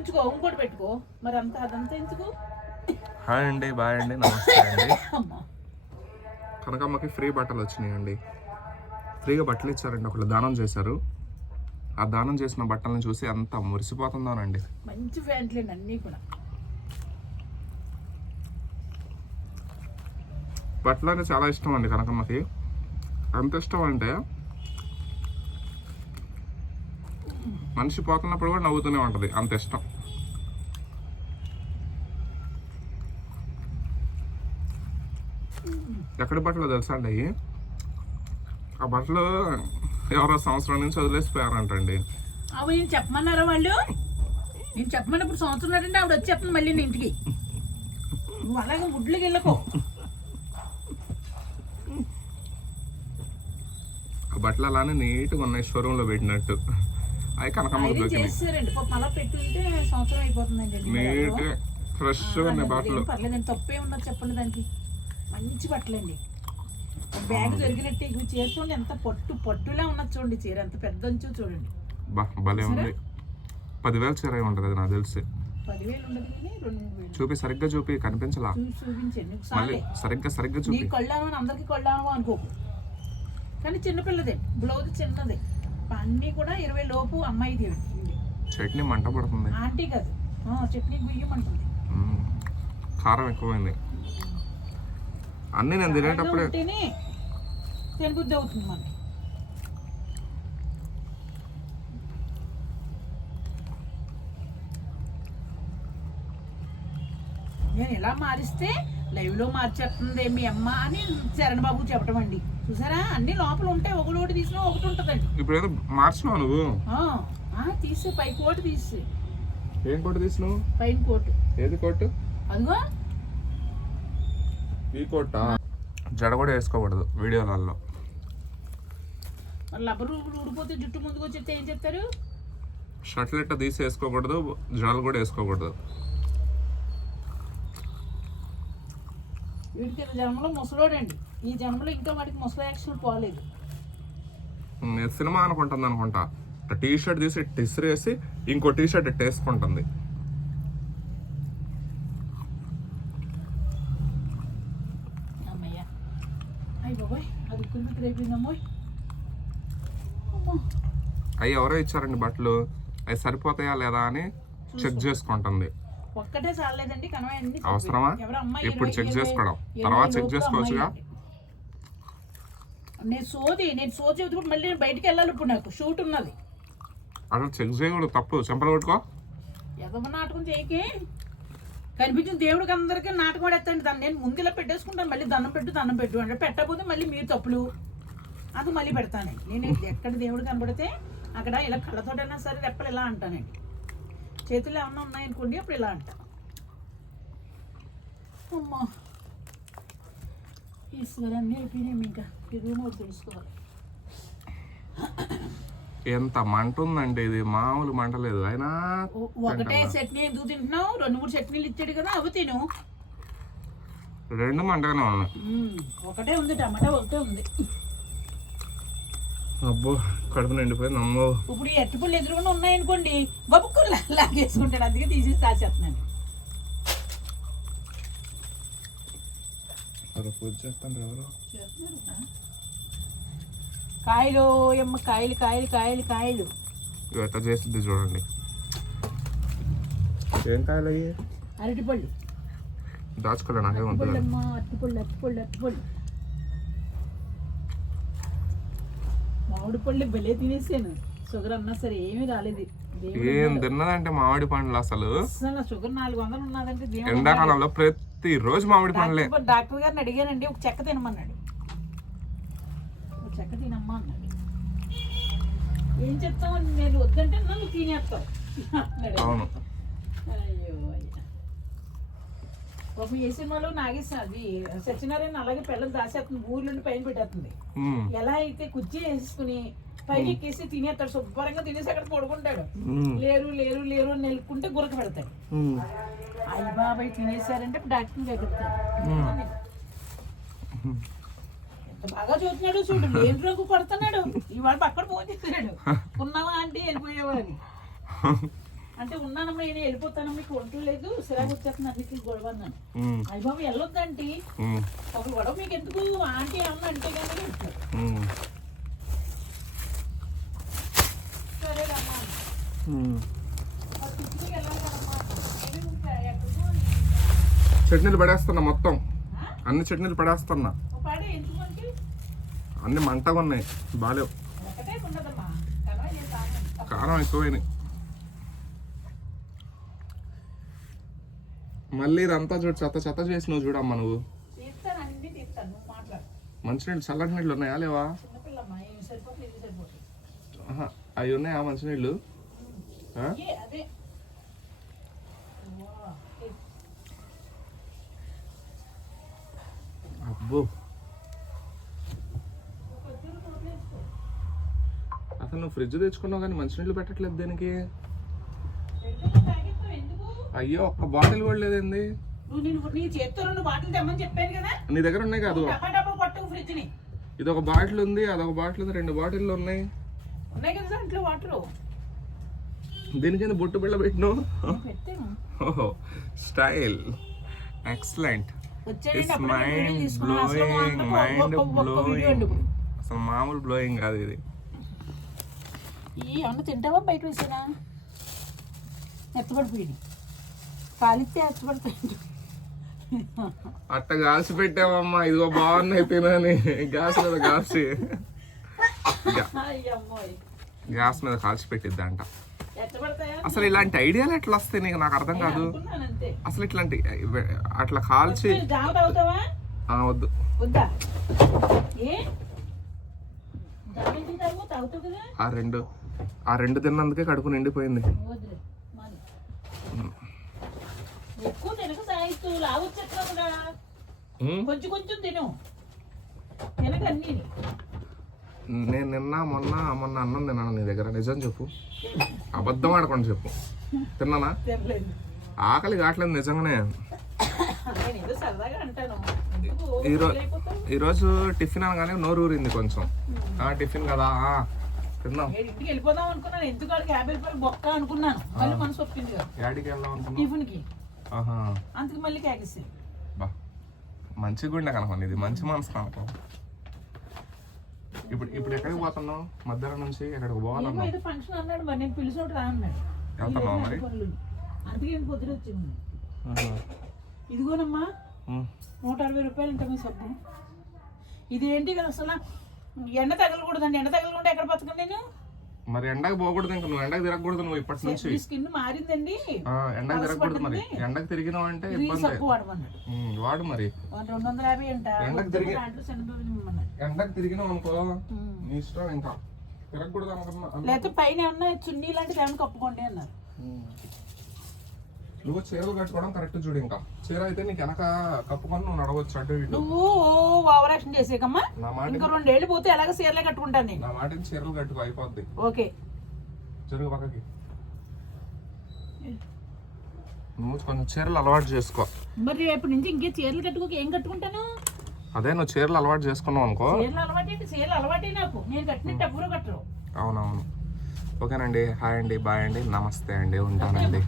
ఉంచుకో ఇంకోటి పెట్టుకో. మరి అంత అదంతా ఎందుకు? హాయ్ అండి బాయ్ అండి నమస్తే అండి. కనకమ్మకి ఫ్రీ బట్టలు వచ్చినాయండి. ఫ్రీగా బట్టలు ఇచ్చారండి ఒకళ్ళు దానం చేశారు. ఆ దానం చేసిన బట్టలను చూసి అంత మురిసిపోతుందోనండి మంచి ప్యాంట్లేండి అన్నీ కూడా. బట్టలు అంటే చాలా ఇష్టం అండి కనకమ్మకి. ఎంత ఇష్టం అంటే మనిషి పోతున్నప్పుడు కూడా నవ్వుతూనే ఉంటుంది అంత ఇష్టం. ఎక్కడి బట్టలు తెలుసా అండి అవి? ఆ బట్టలు ఎవరో సంవత్సరం నుంచి వదిలేసిపోయారంటండి. అవి నేను చెప్పమన్నారా వాళ్ళు? నేను చెప్పమన్నప్పుడు సంవత్సరం అంటే ఆవిడ వచ్చి చెప్తుంది మళ్ళీ నీ ఇంటికి. నువ్వు అలాగే గుడ్లకి వెళ్ళకో. ఆ బట్టలు అలానే నీట్గా ఉన్నాయి షోరూంలో పెట్టినట్టు. అవి చేసారండి పాపం అలా పెట్టుంటే సంవత్సరం అయిపోతుందండి నీట్గా ఫ్రెష్గా ఉన్నాయి బట్టలు. పర్లేదండి తప్పే ఉన్నది చెప్పండి దానికి. మంచి బట్టలండి. బ్యాగ్ దొరికినట్టు ఇవి చీర చూడండి ఎంత పట్టు పట్టులా ఉన్నది చూడండి చీర ఎంత పెద్ద అంచు చూడండి. బా భలే ఉంది. పదివేలు చీర ఉంటుంది అది నాకు తెలిసి. చూపి సరిగ్గా చూపి కనిపించలా? చూపించండి మళ్ళీ సరిగ్గా సరిగ్గా చూపి. కళ్ళాను అని అందరికి కళ్ళాను అనుకోకు కానీ చిన్నపిల్లదే బ్లౌజ్ చిన్నది. అన్నీ కూడా ఇరవై లోపు అమ్మాయిది ఉంది. చట్నీ మంట పడుతుంది. ఆంటీ కాదు. చట్నీ గుయ్యమంటుంది మ్మ్. కారం ఎక్కువైంది. అన్నీ నేను తినేటప్పుడే. తినబుద్ధి అవుతుంది మనకి. నేను ఇలా మారిస్తే లైవ్లో మార్చేస్తుంది మీ అమ్మ అని చరణ్ బాబు చెప్పడం అండి. చూసారా? అన్ని లోపల ఉంటాయి. ఒకటి ఒకటి తీసినా ఒకటి ఉంటుందండి. ఇప్పుడు ఏదో మార్చినావు నువ్వు. తీసే పై కోటు తీసే. ఏం కోటు తీసినావు? పైన కోటు. ఏది కోటు? అదిగో. ఈ కోట. జడ కూడా వేసుకోకూడదు వీడియోలలో. లబ్బరు ఊడిపోతే జుట్టు ముందుకు వచ్చేస్తే ఏం చెప్తారు? షర్ట్లు ఇట్ట తీసి వేసుకోకూడదు జడలు కూడా వేసుకోకూడదు. వీడికి జన్మలో ముసలోడండి. ఈ జన్మలో ఇంకా వాడికి ముసలి యాక్షన్ పోలేదు. సినిమా అనుకుంటుంది అనుకుంటా. టీ షర్ట్ తీసి ఇసిరేసి ఇంకో టీ షర్ట్ వేసుకుంటుంది అమ్మయ్య అయ్యి బాబాయ్ అది కుళ్ళికి రేపిందమ్మో అవి ఎవరో ఇచ్చారండి బట్టలు. అవి సరిపోతాయా లేదా అని చెక్ చేసుకుంటుంది. ఒక్కటే చాలేదండి అవసరమా? ఇప్పుడు చెక్ చేసుకోవడం. తర్వాత చెక్ చేసుకోవచ్చుగా? నేను సోది నేను సోది చదువుకుంటూ మళ్ళీ నేను బయటికి వెళ్ళాలి ఇప్పుడు నాకు. షూట్ ఉన్నది. అసలు చెక్ చేయకూడదు తప్పు. చెంపలు కొట్టుకో. ఎదవ నాటకం చేయకే. కనిపించింది దేవుడికి అందరికీ నాటకం ఆడేస్తాండి దాన్ని నేను ముందు ఇలా పెట్టేసుకుంటాను. మళ్ళీ దండం పెట్టు దండం పెట్టు అంటే పెట్టకపోతే మళ్ళీ మీరు తప్పులు. అది మళ్ళీ పెడతాను నేను ఎక్కడ దేవుడు కనబడితే అక్కడ ఇలా కళ్ళతోటైనా సరే రెప్పలు ఇలా అంటానండి. చేతులు ఏమన్నా ఉన్నాయనుకోండి అప్పుడు ఇలా అంటా. అమ్మా ఈశ్వరు అన్నీ అయిపోయినాయి ఇంకా. ఇది తెలుసుకోవాలి. ఎంత మంట ఉందండి ఇది? మామూలు మంట లేదు. అయినా ఒకటే చట్నీ ఎందుకు తింటున్నావు? రెండు మూడు చట్నీలు ఇచ్చాడు కదా అవి తిను. రెండు మంటగానే ఉన్నాయి. ఒకటే ఉంది టమాటా ఒకటే ఉంది. అబ్బో కడుపు నిండిపోయింది. అమ్మో. ఇప్పుడు ఈ అరటిపళ్ళు ఎదురుకుండా ఉన్నాయనుకోండి బొబ్బుకు లాగేసుకుంటాడు. అందుకే తీసేసి పూజ చేస్తాను ఎవరు? కాయలు ఎమ్మ కాయలు కాయలు కాయలు కాయలు. ఇవి ఎట్లా చేసింది చూడండి. ఏం కాయలు అయ్యి? అరటిపళ్ళు. దాచుకోలే నాకే అరటిపళ్ళు ఉంటుంది అరటిపళ్ళు అరటిపళ్ళు అరటిపళ్ళు. మామిడి పళ్ళు భలే తినేసాను. షుగర్ అన్నా సరే ఏమీ రాలేదు. ఏం తిన్నదంటే మామిడి పండ్లు అసలు. షుగర్ నాలుగు వందలు ఉన్నదంటే ఎండాకాలంలో ప్రతి రోజు మామిడి పండ్లే. డాక్టర్ గారిని అడిగానండి ఒక చెక్క తినమన్నాడు. చెక్క తినమ్మా అన్నాడు. ఏం చెప్తావు? నేను వద్దంటే నన్ను తినేస్తావు. అవును. అయ్యో అయ్యా. పాపం ఏ సినిమాలో నాగేశ్వర అది సత్యనారాయణ అలాగే పిల్లలు దాసేస్తుంది. ఊర్లుండి పైన పెట్టేస్తుంది. ఎలా అయితే కుర్చీ వేసుకుని పైకి ఎక్కేసి తినేస్తాడు. శుభ్రంగా తినేసి అక్కడ పడుకుంటాడు. లేరు లేరు లేరు అని నెలుకుంటే గురక పెడతాడు. అయ్య బాబాయ్ తినేసారంటే ఇప్పుడు డాక్టర్ దగ్గరుతాడు ఎంత బాగా చూస్తున్నాడు చూడు లేని రంగు కొడుతున్నాడు. ఇవాళ పక్కన ఫోన్ చేస్తున్నాడు. ఉన్నావా అంటే వెళ్ళిపోయేవాడిని. అంటే ఉన్నానమ్మా నేను వెళ్ళిపోతానమ్మా మీకు వంటలేదు సిరాకు వచ్చేస్తుంది అన్నిటికీ గొడవ అన్నాను. అయ్య బాబు వెళ్ళొద్దంటే ఒక గొడవ మీకు ఎందుకు ఆంటీ ఏమన్నా అంటే కానీ సరేనమ్మా చట్నీలు పడేస్తున్నా మొత్తం? అన్ని చట్నీలు పడేస్తున్నా ఒక పాడే ఎందుకు అంటే అన్ని మంటగా ఉన్నాయి. బాలేవు. కారం ఎక్కువైనాయి. మళ్ళీ ఇదంతా చూడు చెత్త చెత్త చేసినావు చూడమ్మా నువ్వు. మంచినీళ్ళు చల్లటి నీళ్ళు ఉన్నాయా లేవా? అవి ఉన్నాయా మంచినీళ్ళు అబ్బో. నువ్వు ఫ్రిడ్జ్ తెచ్చుకున్నావు కానీ మంచినీళ్ళు పెట్టట్లేదు దేనికి. అయ్యో ఒక్క బాటిల్ కూడా నేను నీ దగ్గర ఉన్నాయి కాదు. ఇది ఒక బాటిల్ ఉంది అదొక బాటిల్ ఉంది రెండు బాటిల్ ఉన్నాయి. ఉన్నాయి కదా దాంట్లో వాటర్? దీనికి ఎందుకు బొట్టు బిళ్ళ పెట్టినావు? పెట్టాను. Style. Excellent mind blowing mind blowing. అసలు మామూలు బ్లోయింగ్ కాదు ఇది. ఈ అన్న తింటావా? బయట వేసానా? ఎత్తబడిపోయింది. కాలిస్తే ఎత్తబడిపోయింది. అట్ట కాల్చి పెట్టావమ్మా. ఇదిగో బాగున్నాయి తినని గ్యాస్ మీద కాల్చి గ్యాస్ మీద కాల్చి పెట్టిద్దంట. అసలు ఇలాంటి ఐడియాలు ఎట్లా వస్తాయి? నీకు నాకు అర్థం కాదు. అసలు ఇట్లాంటి అట్లా కాల్చి వద్దు వద్దా ఏ జామ ఎందుకు తాగు తాగుతావు కదా ఆ రెండు ఆ రెండు తిన్నందుకే కడుపు నిండిపోయింది. వద్దులే మాని ఎక్కువ తినక సాయిస్తూ లాగొచ్చేస్తున్నావు కూడా. ఉమ్, కొంచెం కొంచెం తిను. తినక అన్నీ నేను నిన్న మొన్న మొన్న అన్నం తిన్నాను నీ దగ్గర. నిజం చెప్పు. అబద్ధం ఆడకుండా చెప్పు. తిన్నానా? ఆకలి కావట్లేదు నిజంగానే. నేను ఏదో సరదాగా అంటాను. ఈరోజు ఈరోజు టిఫిన్ అనగానే నోరు ఊరింది కొంచెం. ఆ టిఫిన్ కదా తిందాం. ఇంటికి వెళ్ళిపోదాం అనుకున్నాను ఎందుకు వాళ్ళకి యాభై రూపాయలు బొక్క అనుకున్నాను. మళ్ళీ మనసు ఒప్పింది కదా. యాడికి వెళ్దాం అనుకున్నాం టిఫిన్కి ఆహా. అందుకు మళ్ళీ కేకేసి బా. మంచి గుండె కనుకోండి ఇది మంచి మనసు కనుకో ఇప్పుడు ఇప్పుడు ఎక్కడికి పోతున్నావు? మధ్యాహ్నం నుంచి ఎక్కడికి ఏదో ఫంక్షన్ అన్నాడు మరి నేను పిలిచోటి రా అన్నాడు. వెళ్తున్నావా మరి? అందుకే పొద్దున వచ్చింది. ఇదిగోనమ్మా. నూట అరవై రూపాయలు ఉంటుంది సబ్బు. ఇది ఏంటి కదా అసలు? ఎండ తగలకూడదండి. ఎండ తగలకుండా ఎక్కడ బతకండి నేను? మరి ఎండకు పోకూడదు ఇంకా నువ్వు. ఎండకు తిరగకూడదు నువ్వు ఇప్పటి నుంచి. స్కిన్ మారిందండి. ఎండకు తిరగకూడదు మరి. ఎండకు తిరిగినావు అంటే ఇబ్బంది. వాడు మరి. రెండు వందల యాభై అంట. ఎండకు తిరిగి- ఎండకు తిరిగినావు అనుకో నీ ఇష్టం ఇంకా. తిరగకూడదు అనుకున్నా లేకపోతే పైన ఏమన్నా చున్నీ లాంటిది ఏమైనా కప్పుకోండి అన్నారు. నువ్వు చీరలు కట్టుకోవడం కరెక్ట్ చూడు ఇంకా. చీర అయితే నీకు వెనక కప్పుకొని నువ్వు నడవచ్చు అటు నువ్వు ఓవర్ యాక్షన్ చేసేకమ్మా. నా మాట ఇంకా రెండేళ్ళు పోతే ఎలాగ సీరలే కట్టుకుంటాను నేను. నా మాటని చీరలు కట్టుకో అయిపోద్ది. ఓకే. జరుగు పక్కకి. నువ్వు కొంచెం చీరలు అలవాటు చేసుకో. మరి రేపు నుంచి ఇంకే చీరలు కట్టుకోక ఏం కట్టుకుంటాను? అదే నువ్వు చీరలు అలవాటు చేసుకున్నావు అనుకో. చీరలు అలవాటేంటి చీరలు అలవాటే నాకు. నేను కట్టినట్టు ఎవరు కట్టరు. అవునవును. ఓకేనండి హాయ్ అండి బాయ్ అండి నమస్తే అండి ఉంటానండి.